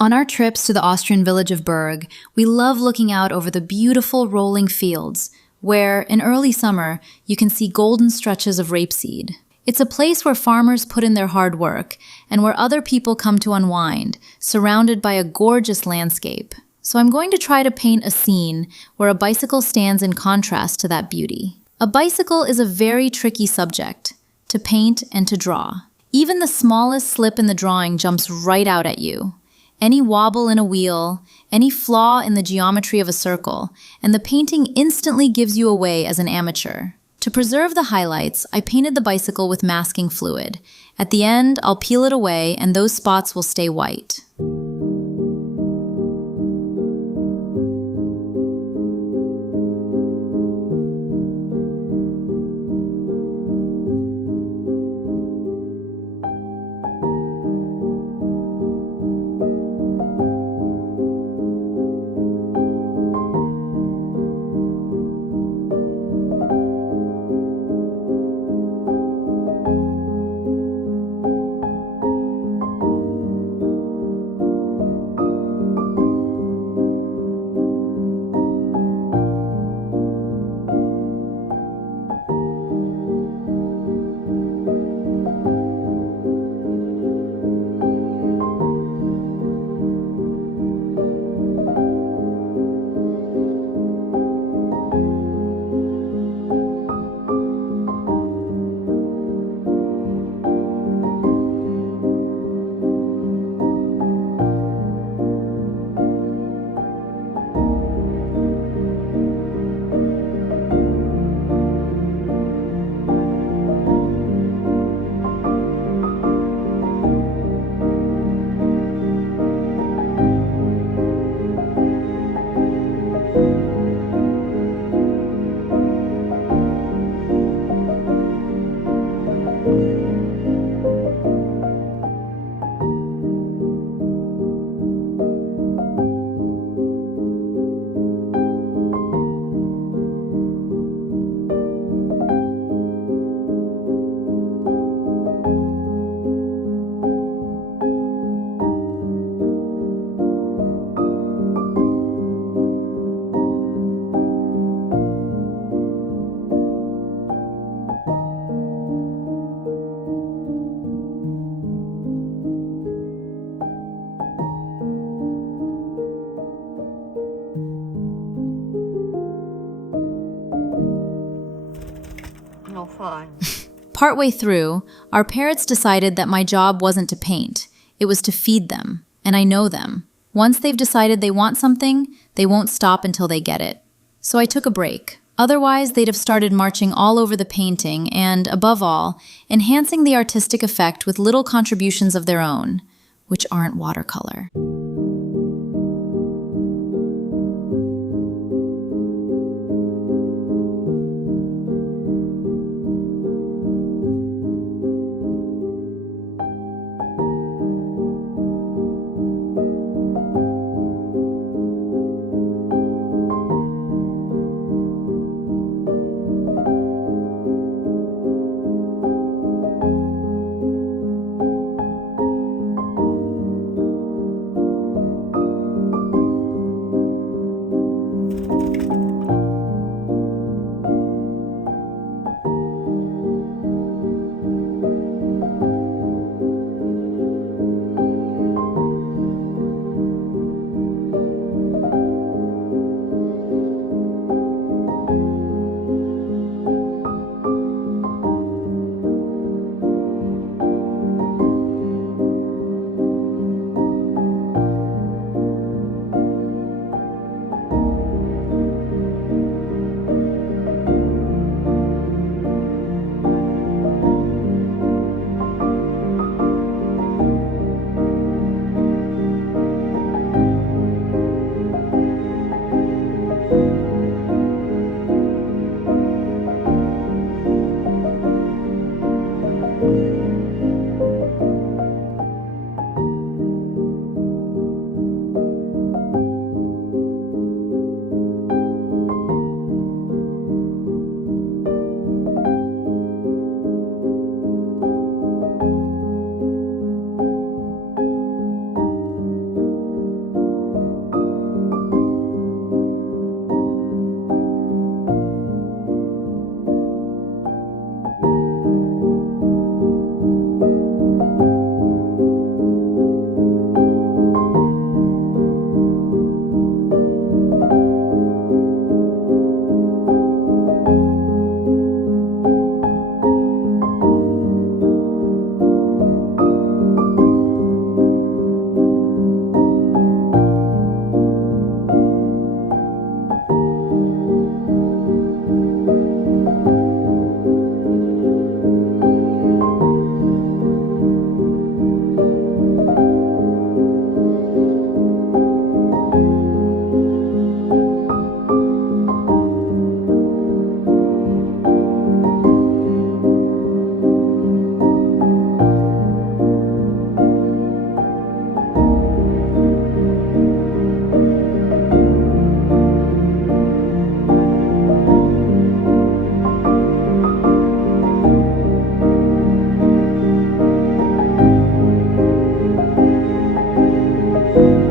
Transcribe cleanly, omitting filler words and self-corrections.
On our trips to the Austrian village of Berg, we love looking out over the beautiful rolling fields, where, in early summer, you can see golden stretches of rapeseed. It's a place where farmers put in their hard work, and where other people come to unwind, surrounded by a gorgeous landscape. So I'm going to try to paint a scene where a bicycle stands in contrast to that beauty. A bicycle is a very tricky subject to paint and to draw. Even the smallest slip in the drawing jumps right out at you. Any wobble in a wheel, any flaw in the geometry of a circle, and the painting instantly gives you away as an amateur. To preserve the highlights, I painted the bicycle with masking fluid. At the end, I'll peel it away and those spots will stay white. No fun. Partway through, our parrots decided that my job wasn't to paint, it was to feed them, and I know them. Once they've decided they want something, they won't stop until they get it. So I took a break. Otherwise, they'd have started marching all over the painting and, above all, enhancing the artistic effect with little contributions of their own, which aren't watercolor. you.